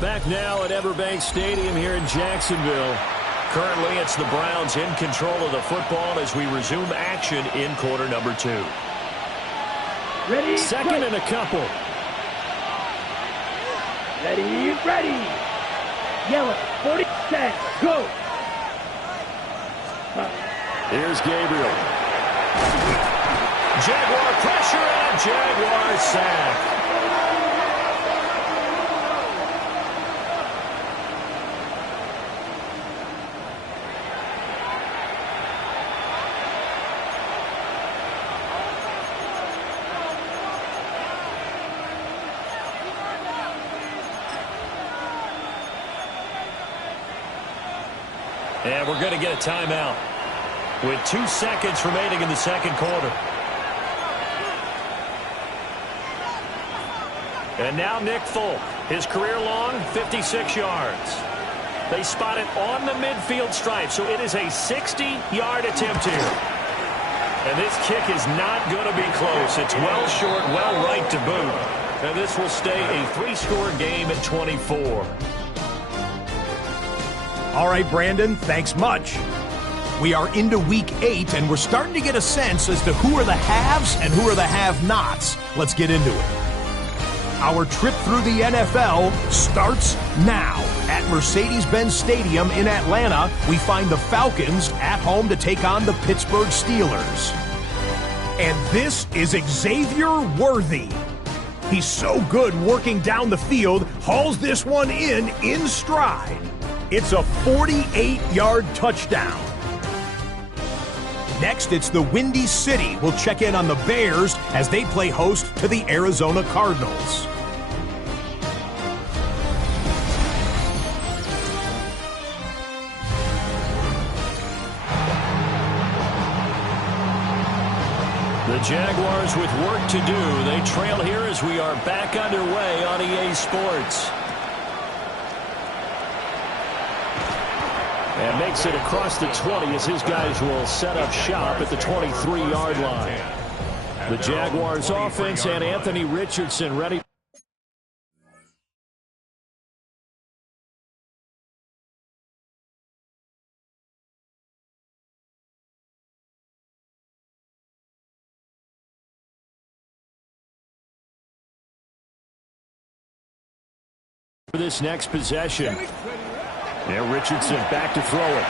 Back now at Everbank Stadium here in Jacksonville. Currently, it's the Browns in control of the football as we resume action in quarter number 2. Ready, second and a couple. Ready. Yellow, 40, set, go. Here's Gabriel. Jaguar pressure and a Jaguar sack. And we're going to get a timeout with 2 seconds remaining in the second quarter. And now Nick Folk, his career long 56 yards. They spot it on the midfield stripe, so it is a 60-yard attempt here. And this kick is not going to be close. It's well short, well right to boot. And this will stay a 3-score game at 24. All right, Brandon, thanks much. We are into week 8, and we're starting to get a sense as to who are the haves and who are the have-nots. Let's get into it. Our trip through the NFL starts now. At Mercedes-Benz Stadium in Atlanta, we find the Falcons at home to take on the Pittsburgh Steelers. And this is Xavier Worthy. He's so good working down the field, hauls this one in stride. It's a 48-yard touchdown. Next, it's the Windy City. We'll check in on the Bears as they play host to the Arizona Cardinals. The Jaguars with work to do. They trail here as we are back underway on EA Sports. And makes it across the 20 as his guys will set up shop at the 23-yard line. The Jaguars offense and Anthony Richardson ready. For this next possession. Now Richardson back to throw it.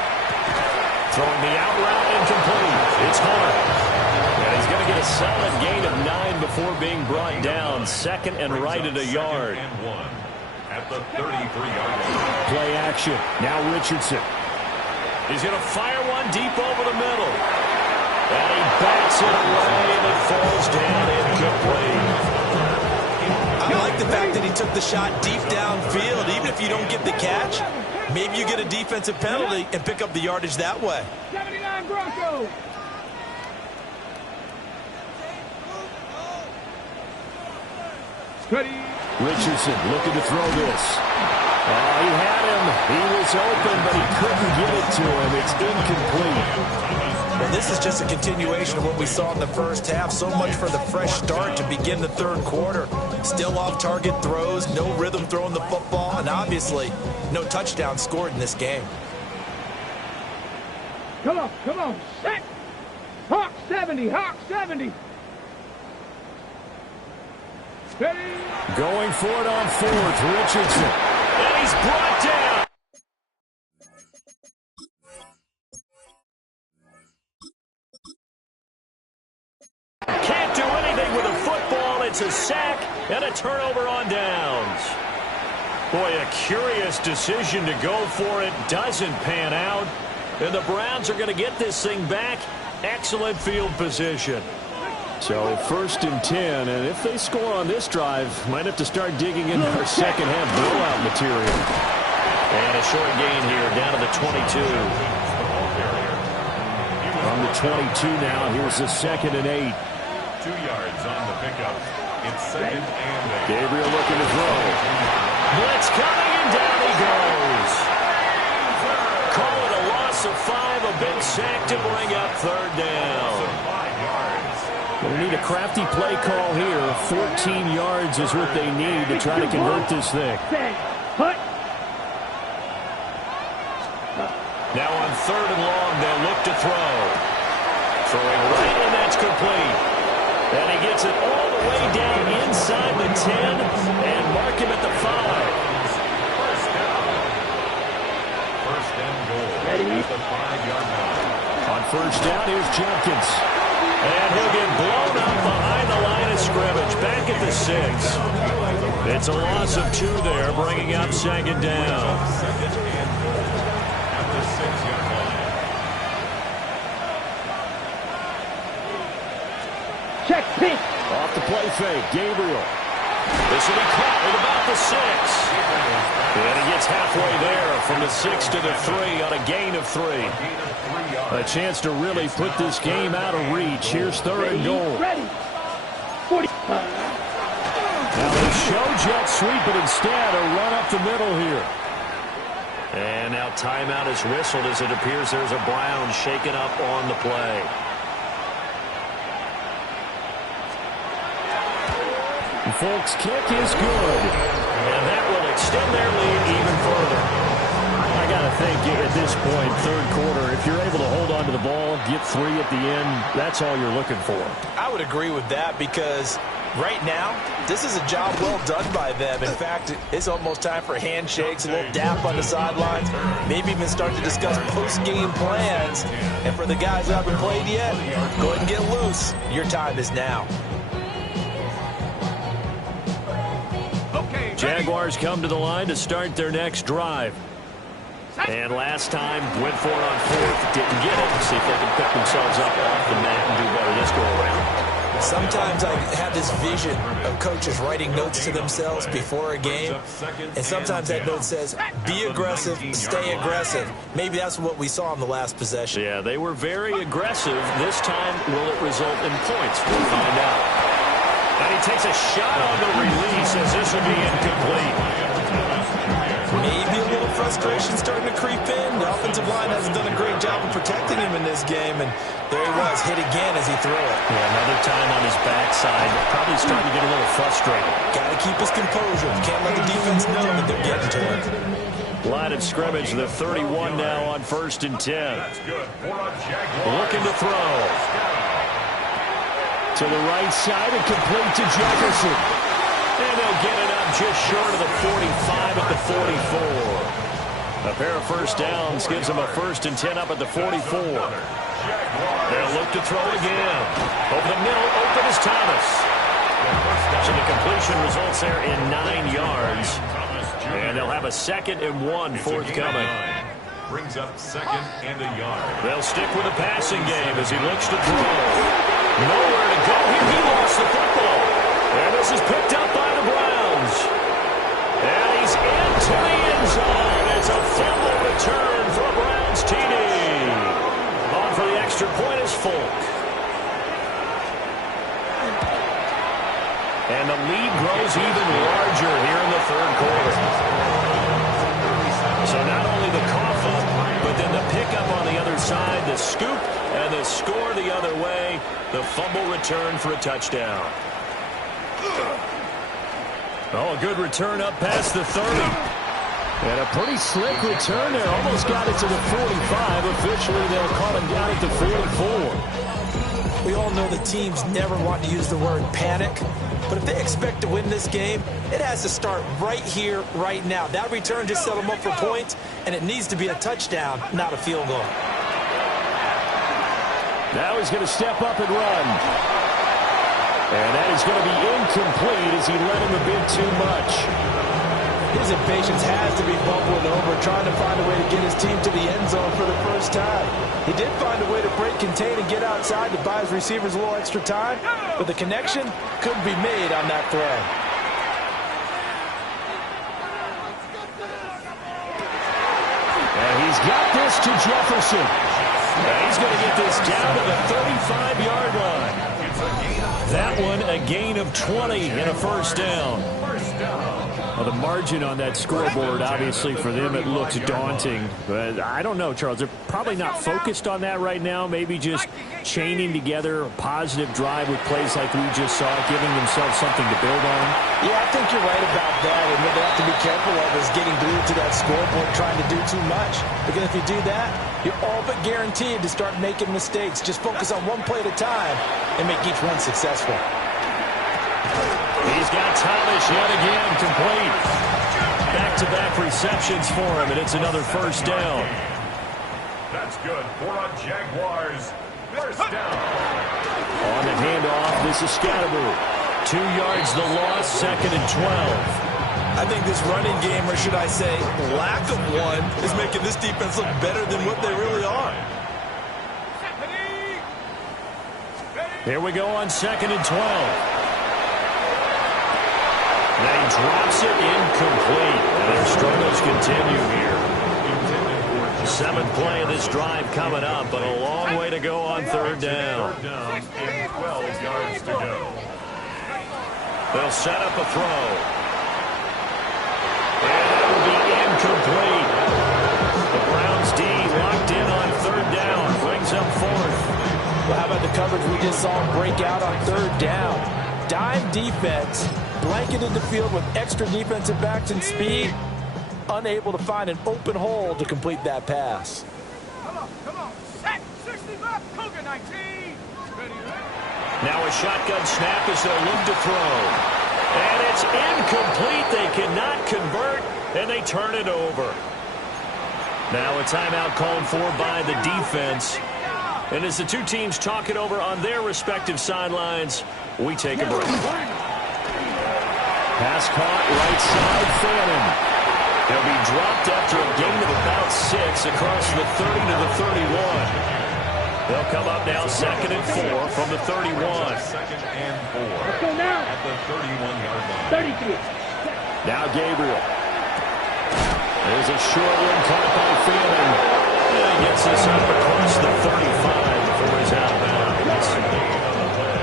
Throwing the out route incomplete. It's hard. And he's going to get a solid gain of 9 before being brought down. Second and right at a yard. At the 33-yard line. Play action. Now Richardson. He's going to fire one deep over the middle. And he backs it away and it falls down incomplete. I like the fact that he took the shot deep downfield. Even if you don't get the catch, maybe you get a defensive penalty and pick up the yardage that way. 79 Broncos. Richardson looking to throw this. He had him. He was open, but he couldn't get it to him. It's incomplete. Well, this is just a continuation of what we saw in the first half. So much for the fresh start to begin the third quarter. Still off-target throws, no rhythm throwing the football, and obviously no touchdown scored in this game. Come on, set. Hawk 70, Hawk 70. Ready. Going for it on 4th, Richardson. And he's brought down. Can't do anything with a football. It's a sack and a turnover on downs. Boy, a curious decision to go for it. Doesn't pan out. And the Browns are going to get this thing back. Excellent field position. So 1st and 10, and if they score on this drive, might have to start digging into our second half blowout material. And a short gain here down to the 22. From the 22 now, here's the 2nd and 8. 2 yards on the pickup. It's 2nd and 8. Gabriel looking to throw. Blitz coming, and down he goes. Call it a loss of 5, a big sack to bring up 3rd down. They need a crafty play call here. 14 yards is what they need to try to convert this thing. Hut. Now on 3rd and long, they'll look to throw. Throwing right, and that's complete. And he gets it all the way down inside the 10 and mark him at the 5. First and goal at the 5-yard line. On 1st down, here's Jenkins. And he'll get blown up behind the line of scrimmage, back at the 6. It's a loss of 2 there, bringing up 2nd down. Second and goal at the 6-yard line. Check pitch. Off the play fake, Gabriel. This will be caught at about the 6. And he gets halfway there from the 6 to the 3 on a gain of 3. A chance to really put this game out of reach. Here's 3rd and goal. Ready. 40. Now they show jet sweep, but instead a run up the middle here. And now timeout is whistled as it appears there's a Brown shaken up on the play. The Folks' kick is good. And that will extend their lead even further. I got to think at this point, 3rd quarter, if you're able to hold on to the ball, get 3 at the end, that's all you're looking for. I would agree with that because right now, this is a job well done by them. In fact, it's almost time for handshakes, a little dap on the sidelines, maybe even start to discuss post-game plans. And for the guys who haven't played yet, go ahead and get loose. Your time is now. Jaguars come to the line to start their next drive. And last time, went for it on 4th, didn't get it. See if they can pick themselves up off the mat and do better this go around. Sometimes I have this vision of coaches writing notes to themselves before a game, and sometimes that note says, be aggressive, stay aggressive. Maybe that's what we saw in the last possession. Yeah, they were very aggressive. This time, will it result in points? We'll find out. And he takes a shot on the release as this would be incomplete. Maybe a little frustration starting to creep in. The offensive line hasn't done a great job of protecting him in this game, and there he was, hit again as he threw it. Yeah, another time on his backside, probably starting to get a little frustrated. Got to keep his composure. Can't let the defense know that they're getting to him. Line of scrimmage, the 31 now on 1st and 10. Looking to throw. To the right side and complete to Jefferson. And they'll get it up just short of the 45 at the 44. A pair of 1st downs gives them a 1st and 10 up at the 44. They'll look to throw again. Over the middle, open is Thomas. So the completion results there in 9 yards. And they'll have a 2nd and 1 forthcoming. Brings up 2nd and a yard. They'll stick with the passing game as he looks to throw. Nowhere to go here. He lost the football. And this is picked up by the Browns. And he's into the end zone. It's a fumble return for a Browns TD. On for the extra point is Folk. And the lead grows even larger here in the 3rd quarter. So not only the cough up, but then the pickup on the other side, the scoop, and the score the other way. The fumble return for a touchdown. Oh, a good return up past the 30. And a pretty slick return there. Almost got it to the 45. Officially, they'll call him down at the 44. We all know the teams never want to use the word panic. But if they expect to win this game, it has to start right here, right now. That return just set them up for points, and it needs to be a touchdown, not a field goal. Now he's going to step up and run. And that is going to be incomplete as he led him a bit too much. His impatience has to be bubbling over, trying to find a way to get his team to the end zone for the first time. He did find a way to break, contain, and get outside to buy his receivers a little extra time, but the connection couldn't be made on that throw. And he's got this to Jefferson. And he's going to get this down to the 35-yard line. That one a gain of 20 and a first down. Well, the margin on that scoreboard, obviously, for them, it looks daunting. But I don't know, Charles. They're probably not focused on that right now. Maybe just chaining together a positive drive with plays like we just saw, giving themselves something to build on. Yeah, I think you're right about that. And what they have to be careful of is getting glued to that scoreboard, trying to do too much. Because if you do that, you're all but guaranteed to start making mistakes. Just focus on one play at a time and make each one successful. He's got Thomas yet again complete. Back-to-back receptions for him, and it's another first down. That's good for a Jaguars. First down. On the handoff, this is Scatteroo. 2 yards the loss, 2nd and 12. I think this running game, or should I say lack of one, is making this defense look better than what they really are. Here we go on 2nd and 12. Then he drops it incomplete. And their struggles continue here. 7th play of this drive coming up, but a long way to go on 3rd down. Third down and 12 yards to go. They'll set up a throw. And that will be incomplete. The Browns D locked in on 3rd down. Brings up 4th. Well, how about the coverage we just saw him break out on 3rd down? Dime defense, blanketed the field with extra defensive backs and speed, unable to find an open hole to complete that pass. Come on. Set. 60 left. Cougar 19. Now a shotgun snap as they'll look to throw. And it's incomplete. They cannot convert, and they turn it over. Now a timeout called for by the defense. And as the two teams talk it over on their respective sidelines, we take a break. Pass caught right side, Fannin. He'll be dropped after a gain of about 6 across the 30 to the 31. They'll come up now 2nd and 4 from the 31. 2nd and 4. Let's go now. At the 31-yard line. 33. Now Gabriel. There's a short one caught by Fannin. And he gets this up across the 35 before he's out of bounds.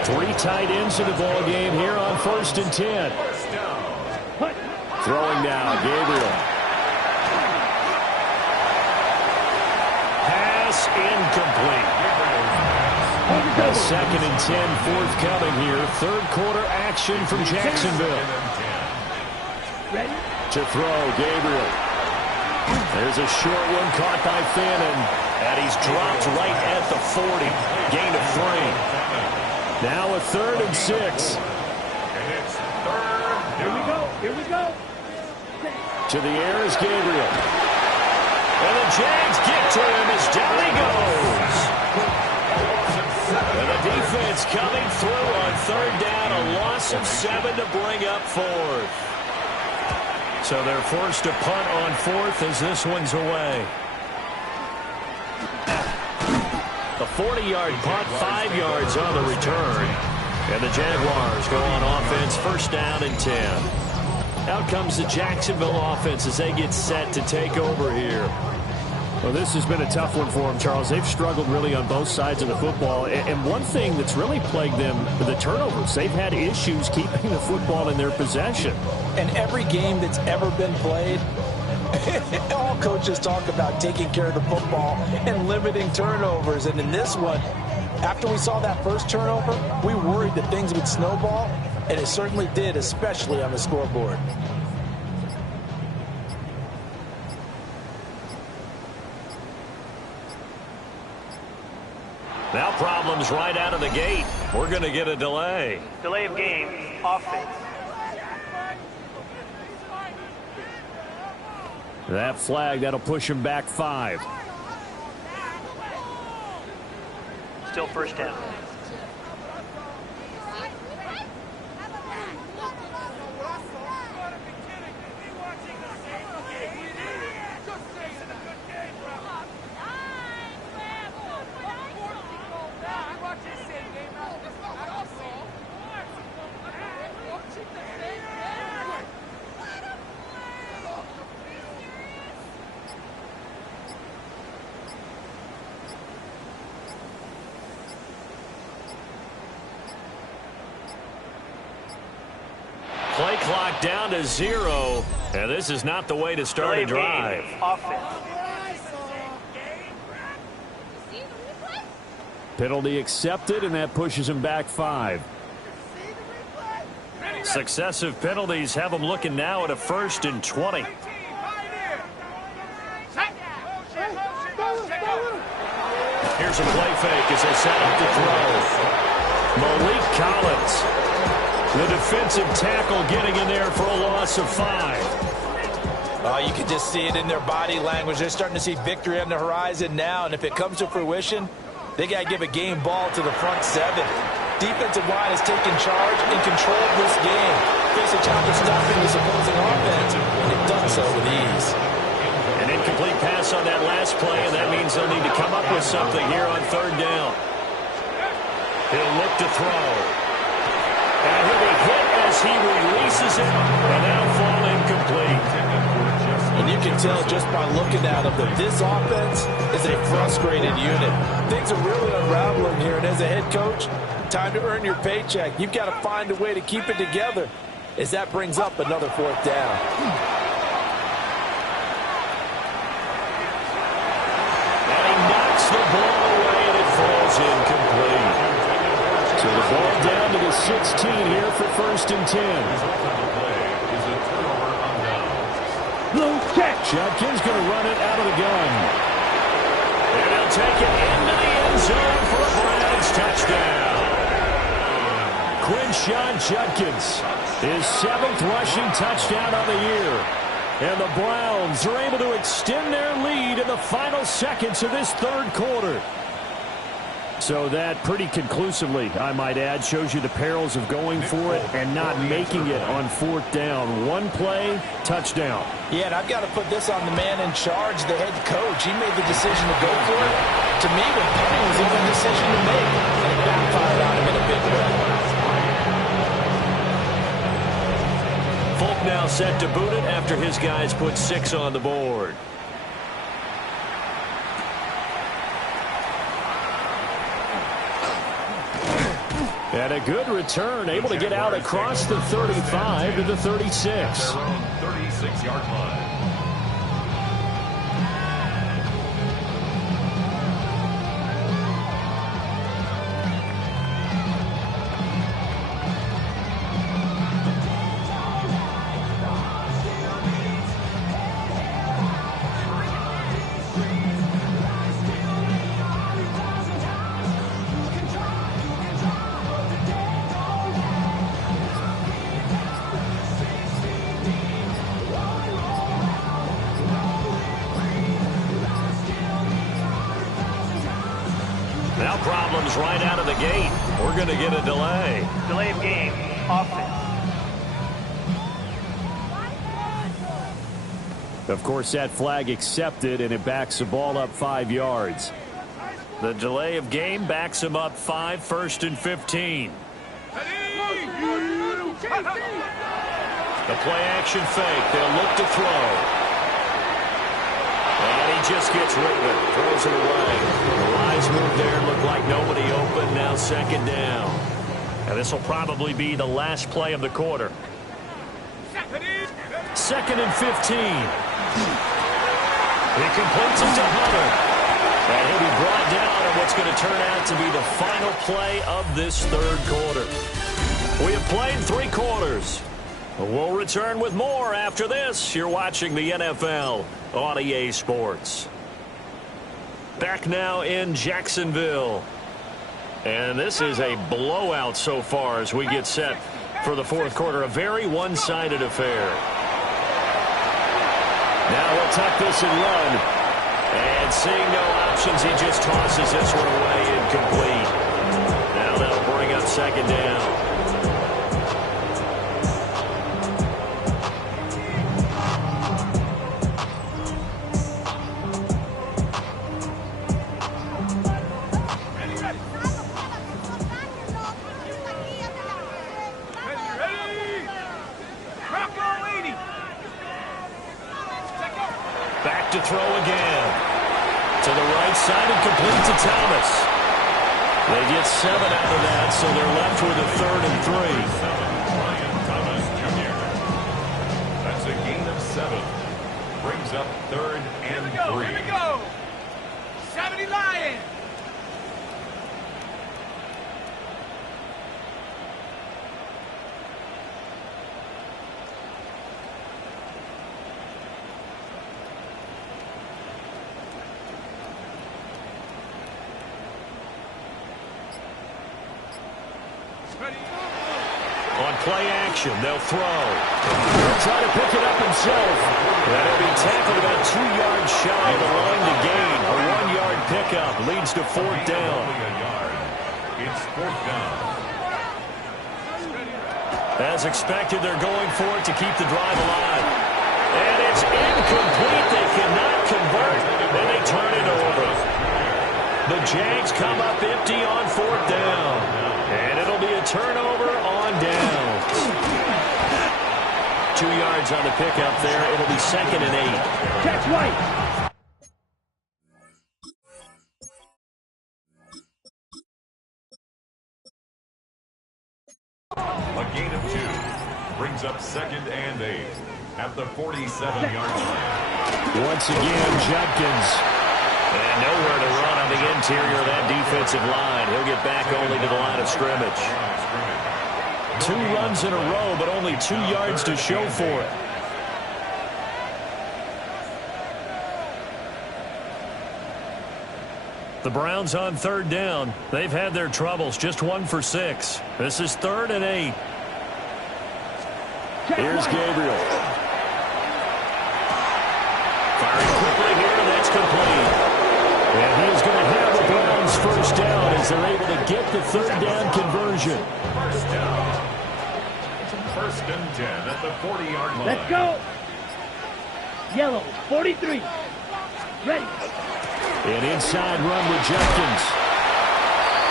3 tight ends in the ball game here on 1st and 10. Throwing now, Gabriel. Pass incomplete. A 2nd and 10 forthcoming here. 3rd quarter action from Jacksonville. Ready? To throw, Gabriel. There's a short one caught by Fannin. And he's dropped right at the 40. Gain of 3. Now a 3rd and 6. And it's 3rd down. Here we go. To the air is Gabriel. And the Jags get to him as down he goes. And the defense coming through on 3rd down. A loss of 7 to bring up 4th. So they're forced to punt on 4th as this one's away. A 40-yard punt, 5 yards on the return. And the Jaguars go on offense, 1st down and 10. Out comes the Jacksonville offense as they get set to take over here. Well, this has been a tough one for them, Charles. They've struggled really on both sides of the football. And one thing that's really plagued them, the turnovers. They've had issues keeping the football in their possession. And every game that's ever been played, all coaches talk about taking care of the football and limiting turnovers. And in this one, after we saw that first turnover, we worried that things would snowball, and it certainly did, especially on the scoreboard. Now problems right out of the gate. We're going to get a delay. Delay of game, offense. That flag, that'll push him back 5. Still 1st down. Play clock down to 0, and this is not the way to start a drive. Offense. Penalty accepted, and that pushes him back 5. Successive penalties have them looking now at a 1st and 20. Here's a play fake as they set up to throw. Malik Collins, the defensive tackle, getting in there for a loss of 5. You can just see it in their body language. They're starting to see victory on the horizon now, and if it comes to fruition, they got to give a game ball to the front 7. Defensive line has taken charge and control of this game. Face a challenge of stopping this opposing offense, and they've done so with ease. An incomplete pass on that last play, and that means they'll need to come up with something here on 3rd down. He'll look to throw. And he'll be hit as he releases it, and that'll fall incomplete. And you can tell just by looking at them that this offense is a frustrated unit. Things are really unraveling here, and as a head coach, time to earn your paycheck. You've got to find a way to keep it together as that brings up another 4th down. And he knocks the ball away, and it falls incomplete. So the ball down to the 16 here for 1st and 10. Judkins going to run it out of the gun. And he'll take it into the end zone for a Browns touchdown. Quinshon Judkins, his 7th rushing touchdown of the year. And the Browns are able to extend their lead in the final seconds of this 3rd quarter. So that pretty conclusively, I might add, shows you the perils of going for it and not making it on 4th down. One play, touchdown. Yeah, and I've got to put this on the man in charge, the head coach. He made the decision to go for it. To me, when punting was the only decision to make, and it backfired on him in a big way. Folk now set to boot it after his guys put 6 on the board. And a good return, able to get out across the 35 to the 36. Their own 36-yard line. Now problems right out of the gate. We're going to get a delay. Delay of game. Offense. Of course, that flag accepted, and it backs the ball up 5 yards. The delay of game backs him up 5, 1st and 15. The play action fake. They'll look to throw. And he just gets rid of it. Throws it away. The lines move there. Look like nobody open. Now 2nd down. And this will probably be the last play of the quarter. 2nd and 15. He completes it to Hunter. And he'll be brought down on what's going to turn out to be the final play of this 3rd quarter. We have played 3 quarters. We'll return with more after this. You're watching the NFL on EA Sports. Back now in Jacksonville. And this is a blowout so far as we get set for the 4th quarter. A very one-sided affair. Now he'll tuck this and run. And seeing no options, he just tosses this one away incomplete. Now that'll bring up 2nd down. Back to throw again. To the right side and complete to Thomas. They get 7 out of that, so they're left with a 3rd and 3. brings up 3rd and 3. Here we go. 70 Lions. On play action, they'll throw. He'll try to pick it up himself. And he'll be tackled about 2 yards shy of the line to gain. A 1-yard pickup leads to 4th down. It's 4th down. As expected, they're going for it to keep the drive alive. And it's incomplete. They cannot convert, and they turn it over. The Jags come up empty on 4th down. And it'll be a turnover on downs. 2 yards on the pickup there. It'll be 2nd and 8. Catch right. A gain of 2 brings up 2nd and 8 at the 47-yard line. Once again, Judkins. And nowhere to run on the interior of that defensive line. He'll get back only to the line of scrimmage. 2 runs in a row, but only 2 yards to show for it. The Browns on 3rd down. They've had their troubles. Just 1 for 6. This is 3rd and 8. Here's Gabriel. Firing quickly here, and that's complete. And he is going to have the Browns 1st down as they're able to get the 3rd down conversion. 1st down. 1st and 10 at the 40-yard line. Let's go. Yellow, 43. Ready. An inside run with Judkins.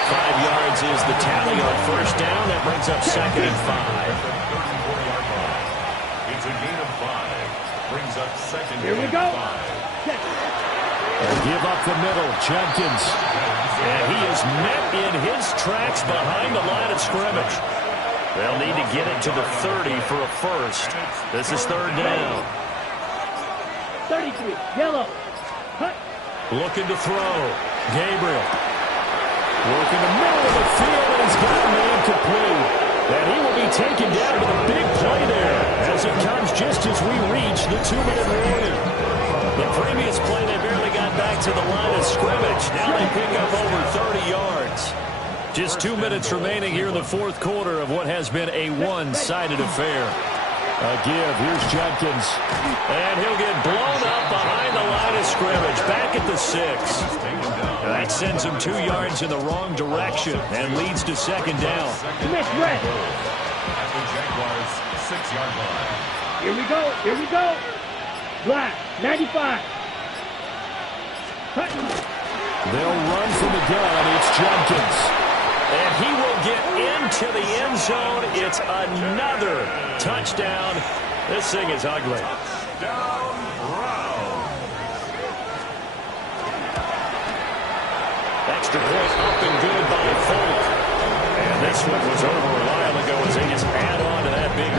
5 yards is the tally on 1st down. That brings up 2nd and 5. It's a gain of 5. Brings up 2nd Here we and go. 5. They give up the middle. Judkins. And he is met in his tracks behind the line of scrimmage. They'll need to get it to the 30 for a 1st. This is 3rd down. 33. Yellow. Cut. Looking to throw. Gabriel. Working the middle of the field, and he's got a man complete. And he will be taken down to the big play there as it comes just as we reach the 2-minute warning. The previous play, they barely got back to the line of scrimmage. Now they pick up over 30 yards. Just 2 minutes remaining here in the 4th quarter of what has been a one-sided affair. A give. Here's Judkins. And he'll get blown up behind the line of scrimmage. Back at the 6. That sends him 2 yards in the wrong direction and leads to 2nd down. Miss Red. At the Jaguars' 6-yard line. Here we go. Here we go. Black, 95. Cut. They'll run from the gun. It's Judkins. And he will get into the end zone. It's another touchdown. This thing is ugly. Down round. Extra point up and good by Folk. And this one was over a while ago as they just add on to that big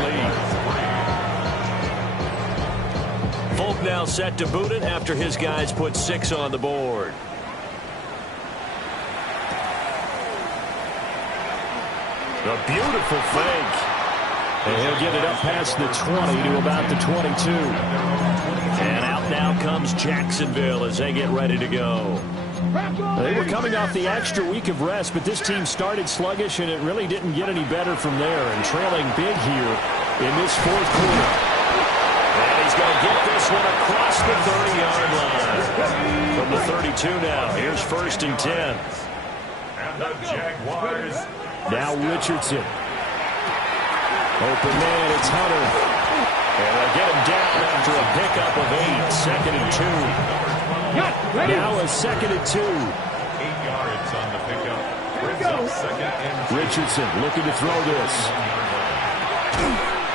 lead. Folk now set to boot it after his guys put 6 on the board. A beautiful fake. And he'll get it up past the 20 to about the 22. And out now comes Jacksonville as they get ready to go. They were coming off the extra week of rest, but this team started sluggish, and it really didn't get any better from there. And trailing big here in this 4th quarter. And he's going to get this one across the 30-yard line. From the 32 now. Here's 1st and 10. And the Jaguars. Now Richardson. Open man, it's Hunter. And they'll get him down after a pickup of 8. 2nd and 2. Now a 2nd and 2. 8 yards on the pickup. Brings up 2nd and 2. Richardson looking to throw this.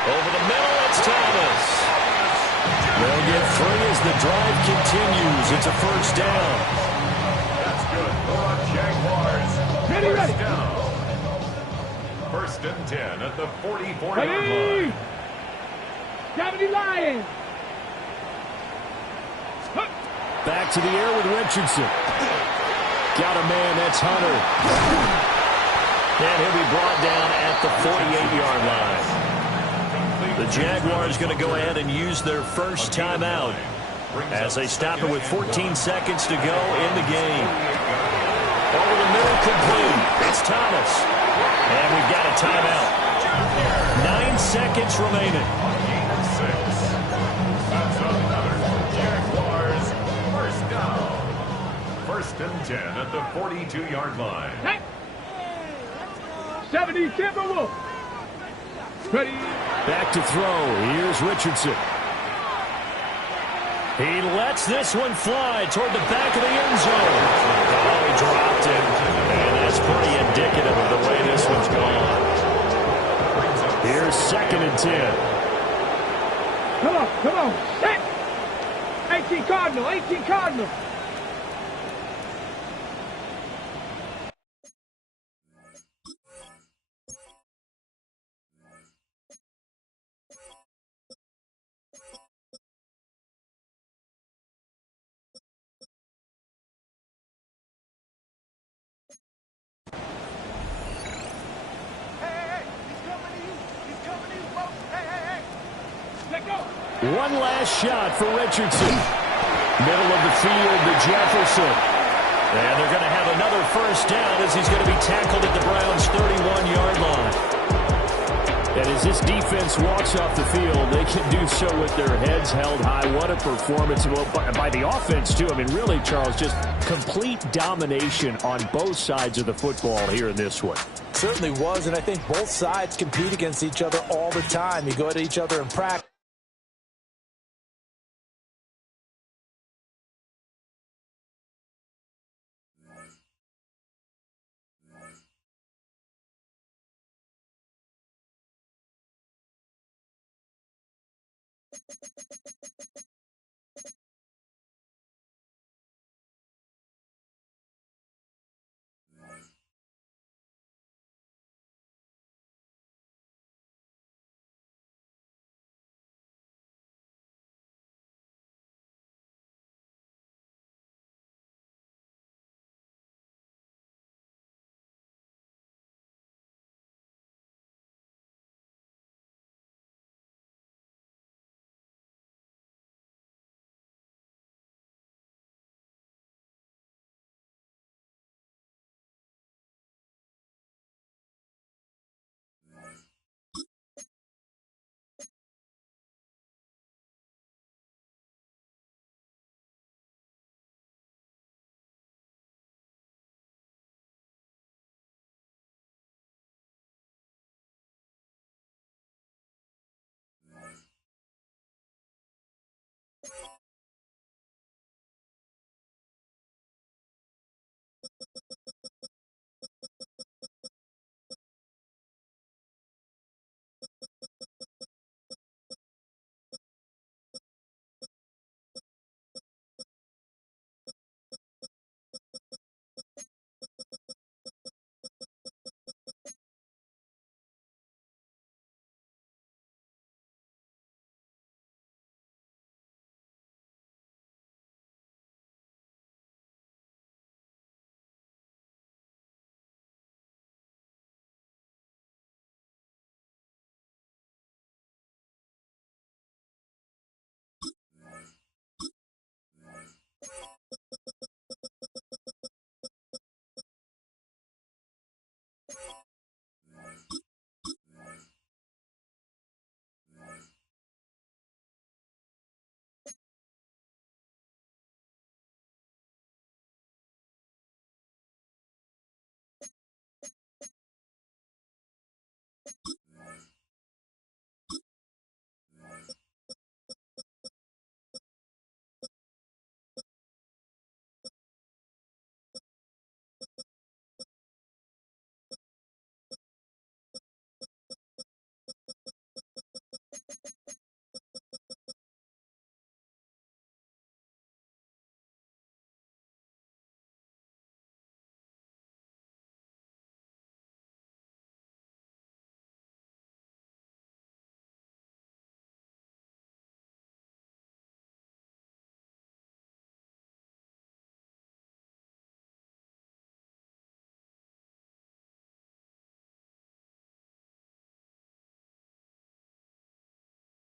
Over the middle, it's Thomas. They'll get 3 as the drive continues. It's a 1st down. That's good for Jaguars. First down. 1st and 10 at the 44-yard line. 70 Lions. Back to the air with Richardson. Got a man, that's Hunter. And he'll be brought down at the 48-yard line. The Jaguars going to go ahead and use their first timeout as they stop it with 14 seconds to go in the game. Over the middle, complete. It's Thomas. And we've got a timeout. 9 seconds remaining. That's another Jaguars first down. First and 10 at the 42-yard line. Hey. 70 Timberwolves. Ready. Back to throw. Here's Richardson. He lets this one fly toward the back of the end zone. Oh, he dropped it. And that's pretty indicative of the way this one's gone. Here's second and 10. Come on. Set. 18 Cardinal. One last shot for Richardson. Middle of the field to Jefferson. And they're going to have another first down as he's going to be tackled at the Browns' 31-yard line. And as this defense walks off the field, they can do so with their heads held high. What a performance by the offense, too. I mean, really, Charles, just complete domination on both sides of the football here in this one. Certainly was, and I think both sides compete against each other all the time. You go at each other in practice.